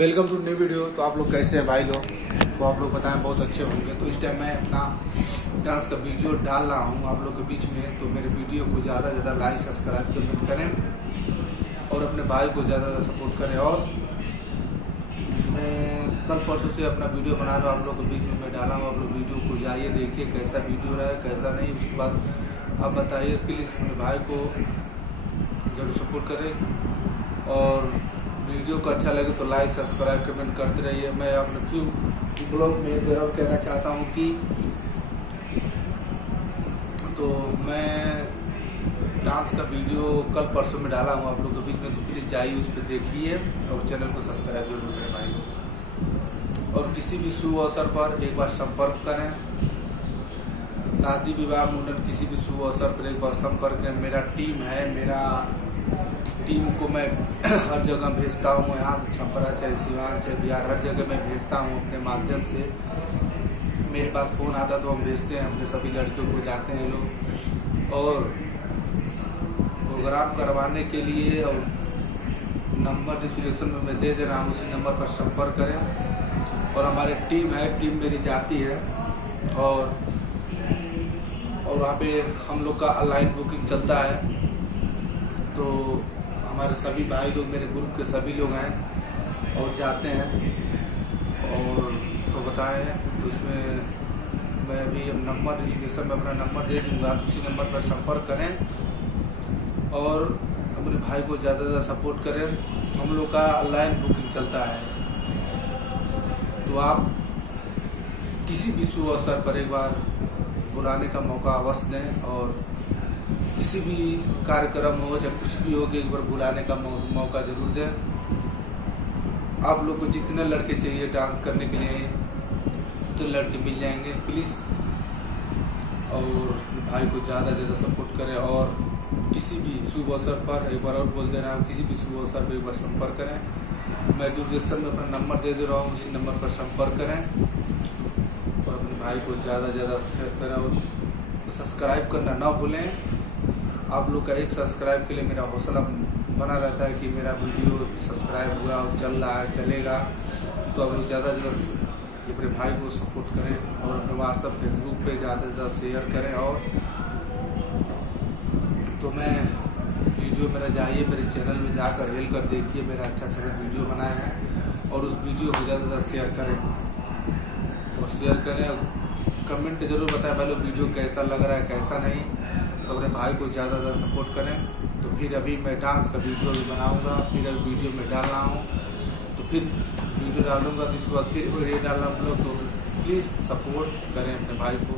Welcome to new video. तो आप लोग कैसे हैं भाई लोग? तो आप लोग बताएं बहुत अच्छे होंगे। तो इस टाइम मैं अपना डांस का वीडियो डाल रहा हूं आप लोग के बीच में। तो मेरे वीडियो को ज़्यादा से ज़्यादा लाइक सब्सक्राइब कमेंट करें और अपने भाई को ज़्यादा सपोर्ट करें। और मैं कल परसों से अपना वीडियो बना रहा हूँ आप लोग के बीच में मैं डाला हूँ। आप लोग वीडियो को जाइए देखिए कैसा वीडियो रहा है कैसा नहीं। उसके बाद आप बताइए, प्लीज़ अपने भाई को जरूर सपोर्ट करें और वीडियो को अच्छा लगे तो लाइक सब्सक्राइब कमेंट करते रहिए। मैं अपने फ्यू ब्लॉग में जरूर कहना चाहता हूँ कि तो मैं डांस का वीडियो कल परसों में डाला हूँ आप लोग के बीच में। तो प्लीज़ जाइए उस पर देखिए और चैनल को सब्सक्राइब जरूर करें भाई। और किसी भी शुभ अवसर पर एक बार संपर्क करें। शादी विवाह मुंडन किसी भी शुभ अवसर पर एक बार संपर्क करें। मेरा टीम है, मेरा टीम को मैं हर जगह भेजता हूँ। यहाँ से छपरा चाहे सिवान चाहे बिहार हर जगह मैं भेजता हूँ अपने माध्यम से। मेरे पास फ़ोन आता तो हम भेजते हैं अपने सभी लड़कियों को, जाते हैं लोग। और प्रोग्राम करवाने के लिए और नंबर डिस्क्रिप्शन में मैं दे रहा हूँ, उसी नंबर पर संपर्क करें। और हमारी टीम है, टीम मेरी जाती है और वहाँ पे हम लोग का ऑनलाइन बुकिंग चलता है। तो हमारे सभी भाई लोग मेरे ग्रुप के सभी लोग हैं और जाते हैं। और तो बताएं तो इसमें मैं अभी नंबर डिस्क्रिप्शन में अपना नंबर दे दूँगा, उसी नंबर पर संपर्क करें और अपने भाई को ज़्यादा से ज़्यादा सपोर्ट करें। हम लोग का ऑनलाइन बुकिंग चलता है। तो आप किसी भी शुभ अवसर पर एक बार बुलाने का मौका अवश्य दें और किसी भी कार्यक्रम हो चाहे कुछ भी हो कि एक बार बुलाने का मौका जरूर दें। आप लोग को जितने लड़के चाहिए डांस करने के लिए तो लड़के मिल जाएंगे प्लीज़। और भाई को ज़्यादा से ज़्यादा सपोर्ट करें और किसी भी शुभ अवसर पर एक बार और बोल दे रहा हूँ, किसी भी शुभ अवसर पर एक बार संपर्क करें। मैं डिस्क्रिप्शन में अपना नंबर दे रहा हूँ, उसी नंबर पर संपर्क करें और अपने भाई को ज़्यादा से ज़्यादा शेयर करें और सब्सक्राइब करना ना भूलें। आप लोग का एक सब्सक्राइब के लिए मेरा हौसला बना रहता है कि मेरा वीडियो सब्सक्राइब हुआ और चल रहा है चलेगा। तो आप लोग ज़्यादा से ज़्यादा अपने भाई को सपोर्ट करें और अपने व्हाट्सएप फेसबुक पे ज़्यादा से ज़्यादा शेयर करें। और तो मैं वीडियो मेरा जाइए मेरे चैनल में जाकर हेल कर देखिए, मेरा अच्छा वीडियो बनाया है और उस वीडियो को ज़्यादा से ज़्यादा शेयर करें और शेयर करें। कमेंट जरूर बताएं भाई लोग वीडियो कैसा लग रहा है कैसा नहीं। तो अपने भाई को ज़्यादा से ज़्यादा सपोर्ट करें। तो फिर अभी मैं डांस का वीडियो भी बनाऊंगा, फिर अभी वीडियो में डाल रहा हूँ तो फिर वीडियो डालूंगा तो इसके बाद फिर ये डालना हम लोग। तो प्लीज़ सपोर्ट करें अपने भाई को।